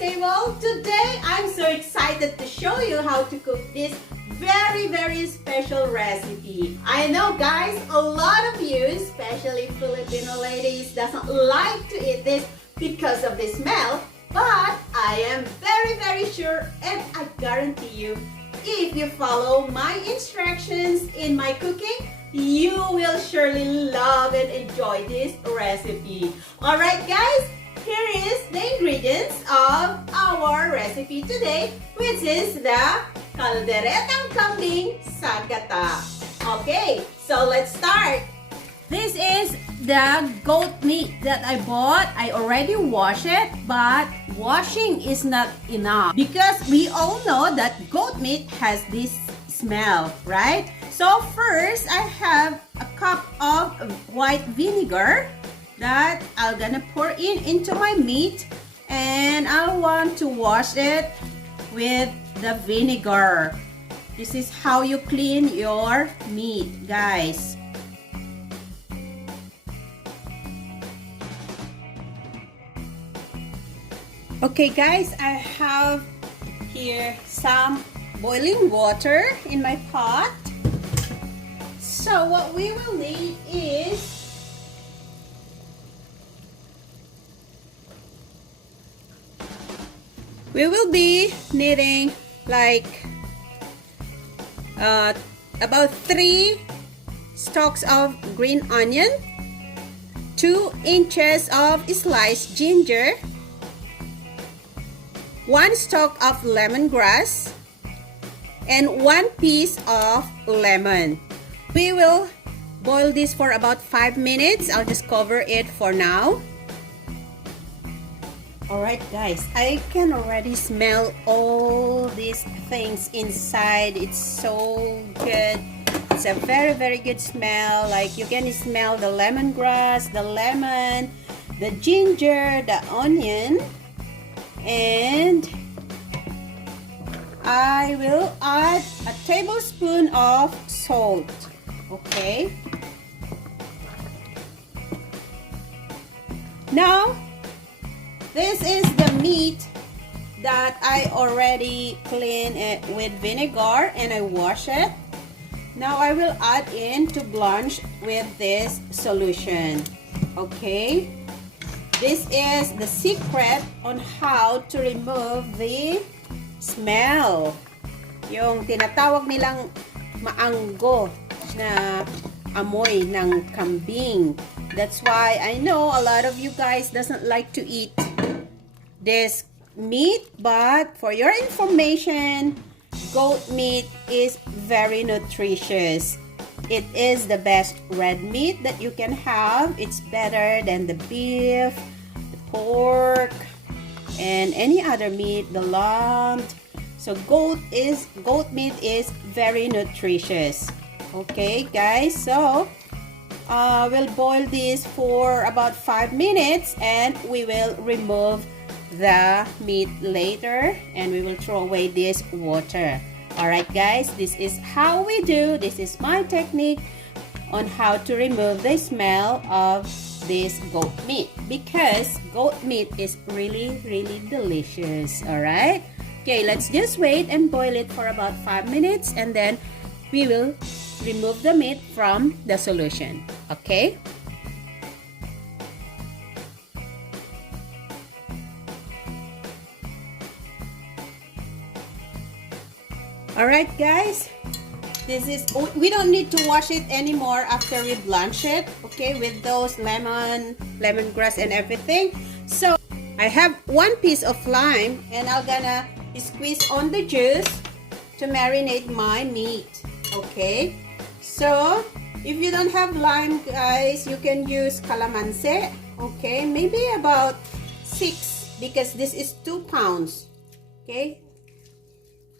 table. Today, I'm so excited to show you how to cook this very special recipe. I know guys, a lot of you, especially Filipino ladies, doesn't like to eat this because of the smell, but I am very sure and I guarantee you, if you follow my instructions in my cooking, you will surely love and enjoy this recipe. Alright guys, here is the ingredients of our recipe today, which is the Calderetang Kambing sa Gata. Okay, so let's start. This is the goat meat that I bought. I already washed it, but washing is not enough because we all know that goat meat has this smell, right? So first, I have a cup of white vinegar that I'm gonna pour into my meat, and I want to wash it with the vinegar. This is how you clean your meat, guys. Okay guys, I have here some boiling water in my pot. So what we will need is we will be needing like about 3 stalks of green onion, 2 inches of sliced ginger, 1 stalk of lemongrass, and 1 piece of lemon. We will boil this for about 5 minutes. I'll just cover it for now. Alright guys, I can already smell all these things inside. It's so good. It's a very good smell. Like you can smell the lemongrass, the lemon, the ginger, the onion. And I will add a tablespoon of salt. Okay. Now, this is the meat that I already cleaned it with vinegar and I wash it. Now I will add in to blanch with this solution. Okay. This is the secret on how to remove the smell. Yung tinatawag nilang maanggo na amoy ng kambing. That's why I know a lot of you guys doesn't like to eat this meat, but for your information, goat meat is very nutritious. It is the best red meat that you can have. It's better than the beef, the pork, and any other meat, the lamb. So goat meat is very nutritious. Okay guys, so we'll boil this for about 5 minutes and we will remove the meat later and we will throw away this water. Alright guys, this is how we do. This is my technique on how to remove the smell of this goat meat, because goat meat is really delicious. Alright, okay, let's just wait and boil it for about 5 minutes and then we will remove the meat from the solution. Okay. Alright guys, this is, we don't need to wash it anymore after we blanch it, okay, with those lemongrass and everything. So I have 1 piece of lime and I'm gonna squeeze on the juice to marinate my meat. Okay, so if you don't have lime guys, you can use calamansi. Okay, maybe about 6 because this is 2 pounds. Okay,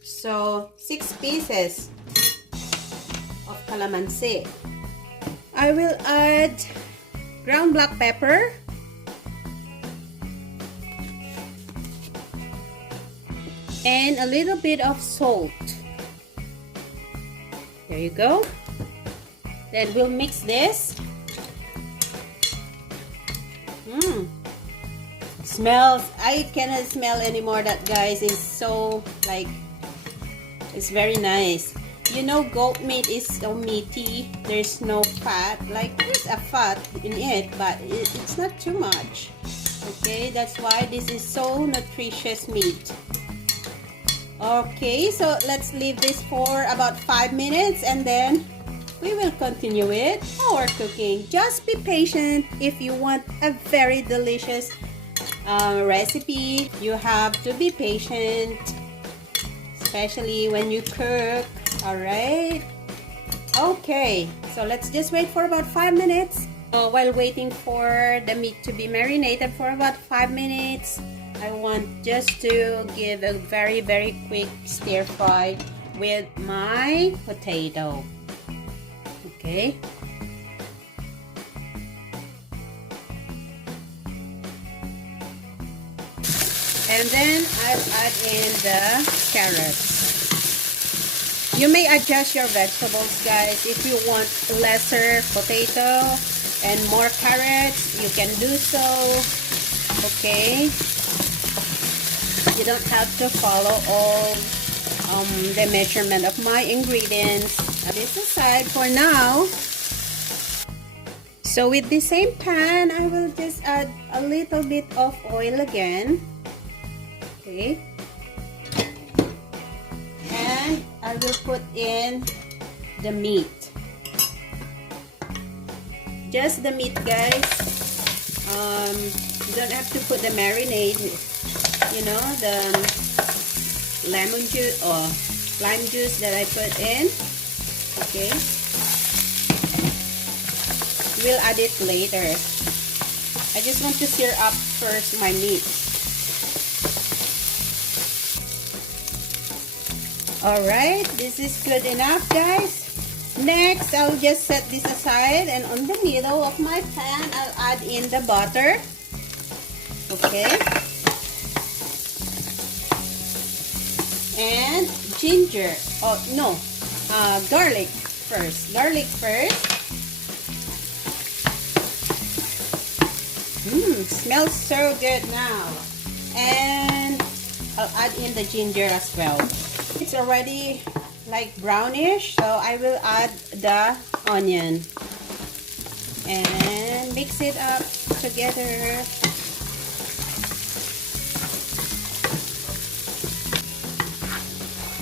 so 6 pieces of calamansi. I will add ground black pepper, and a little bit of salt. There you go. Then we'll mix this. Smells, I cannot smell anymore. That, guys, is so like, it's very nice. You know, goat meat is so meaty. There's no fat. Like, there's a fat in it, but it's not too much. Okay, that's why this is so nutritious meat. Okay, so let's leave this for about 5 minutes and then we will continue with our cooking. Just be patient. If you want a very delicious recipe, you have to be patient, especially when you cook. Alright, okay, so let's just wait for about 5 minutes. While waiting for the meat to be marinated for about 5 minutes, I want just to give a very quick stir fry with my potato. Okay. And then I'll add in the carrots. You may adjust your vegetables, guys. If you want lesser potato and more carrots, you can do so. Okay. You don't have to follow all the measurement of my ingredients. This aside for now. So with the same pan, I will just add a little bit of oil again. Okay. And I will put in the meat. Just the meat, guys. You don't have to put the marinade. You know, the lemon juice or lime juice that I put in. Okay. We'll add it later. I just want to sear up first my meat. Alright, this is good enough, guys. Next, I'll just set this aside, and on the middle of my pan, I'll add in the butter. Okay. And ginger. Oh, no. Garlic first. Garlic first. Smells so good now. And I'll add in the ginger as well. It's already like brownish, so I will add the onion and mix it up together.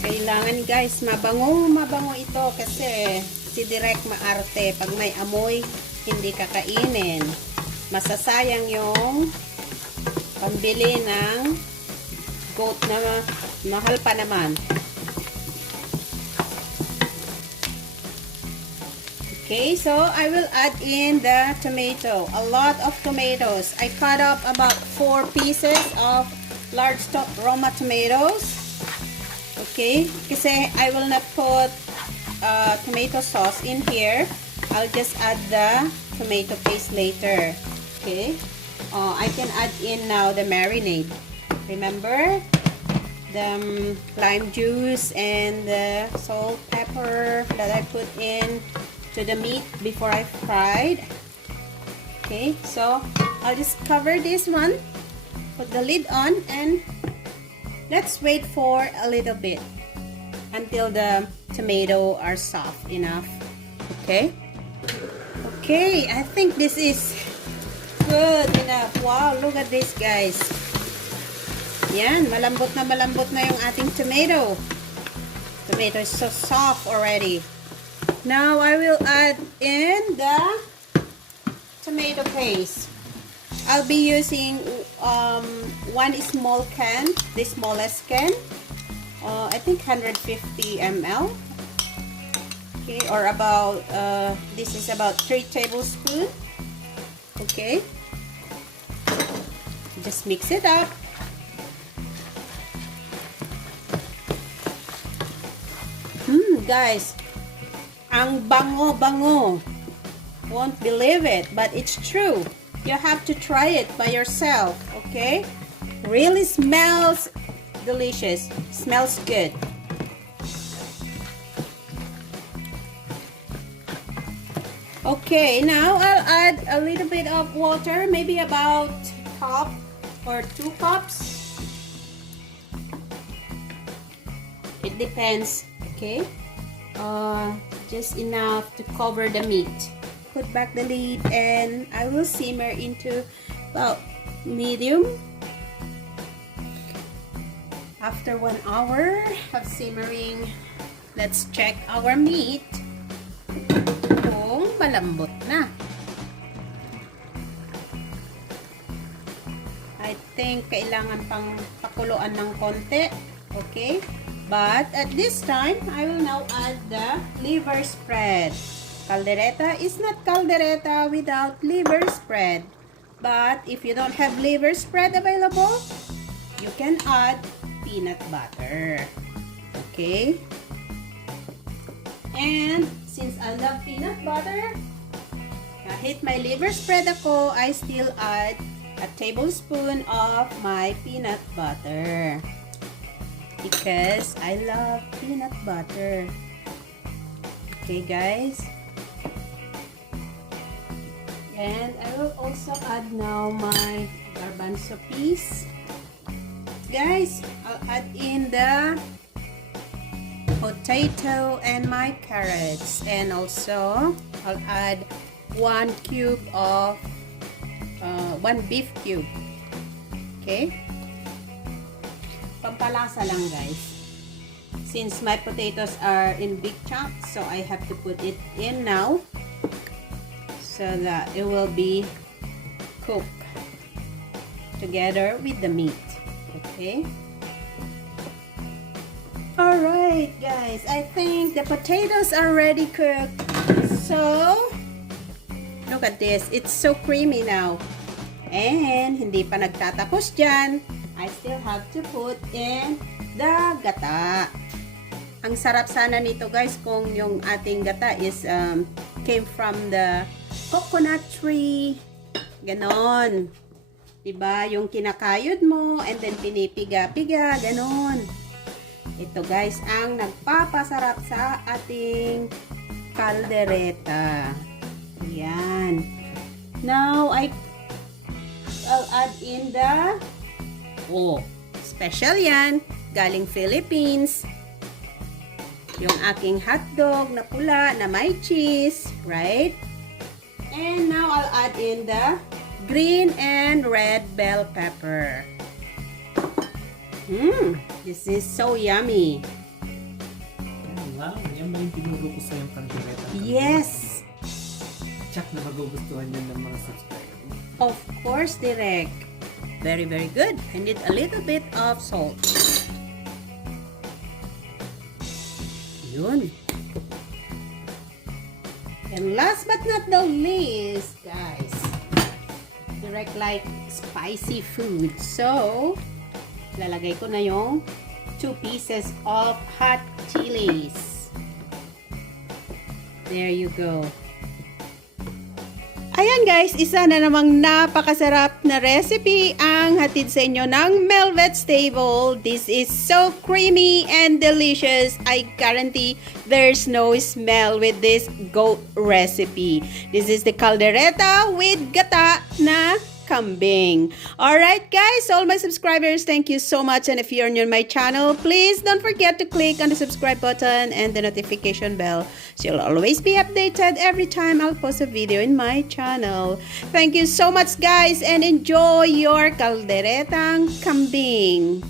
Kailangan, guys, mabango ito kasi si Direk maarte. Pag may amoy, hindi kakainin. Masasayang yung pambili ng goat na mahal pa naman. Okay, so I will add in the tomato. A lot of tomatoes. I cut up about 4 pieces of large Roma tomatoes. Okay, kasi I will not put tomato sauce in here. I'll just add the tomato paste later. Okay, I can add in now the marinade. Remember the lime juice and the salt, pepper that I put in to the meat before I fried. Okay, so I'll just cover this one, put the lid on, and let's wait for a little bit until the tomato are soft enough. Okay. Okay, I think this is good enough. Wow, look at this, guys. Yan, malambot na yung ating tomato. Tomato is so soft already. Now I will add in the tomato paste. I'll be using one small can, the smallest can. I think 150 ml. Okay, or about this is about 3 tablespoons. Okay, just mix it up. Guys, ang bango. Won't believe it, but it's true. You have to try it by yourself, okay? Really smells delicious. Smells good. Okay, now I'll add a little bit of water, maybe about half or 2 cups. It depends, okay? Just enough to cover the meat. Put back the lid and I will simmer into about medium. After 1 hour of simmering, let's check our meat kung malambot na. I think kailangan pang pakuluan ng konti, okay? But at this time, I will now add the liver spread. Caldereta is not caldereta without liver spread. But if you don't have liver spread available, you can add peanut butter. Okay? And since I love peanut butter, kahit may liver spread ako, I still add a tablespoon of my peanut butter. Because I love peanut butter. Okay, guys. And I will also add now my garbanzo piece. Guys, I'll add in the potato and my carrots. And also, I'll add 1 cube of 1 beef cube. Okay? Pampalasa lang, guys. Since my potatoes are in big chunks, so I have to put it in now so that it will be cooked together with the meat. Okay? Alright, guys. I think the potatoes are already cooked. So, look at this. It's so creamy now. And, hindi pa nagtatapos dyan. I still have to put in the gata. Ang sarap sana nito, guys, kung yung ating gata is came from the coconut tree. Ganon. Diba? Yung kinakayod mo and then pinipiga-piga. Ganon. Ito, guys, ang nagpapasarap sa ating caldereta. Yan. Now, I'll add in the special yan. Galing Philippines. Yung aking hotdog na pula na may cheese. Right? And now, I'll add in the green and red bell pepper. This is so yummy. Wow, yan ba yung tinuro ko sa yung Caldereta? Yes! Tsak na magugustuhan yan ng mga subscribers. Of course, Direk. Very, very good. I need a little bit of salt. Yun. And last but not the least, guys, Direk like spicy food. So, lalagay ko na yung 2 pieces of hot chilies. There you go. Ayan, guys, isa na namang napakasarap na recipe ang hatid sa inyo ng Mhelbeth's Table. This is so creamy and delicious. I guarantee there's no smell with this goat recipe. This is the caldereta with gata na kambing. Alright, guys, all my subscribers, thank you so much. And if you're new on my channel, please don't forget to click on the subscribe button and the notification bell so you'll always be updated every time I'll post a video in my channel. Thank you so much, guys, and enjoy your calderetang kambing.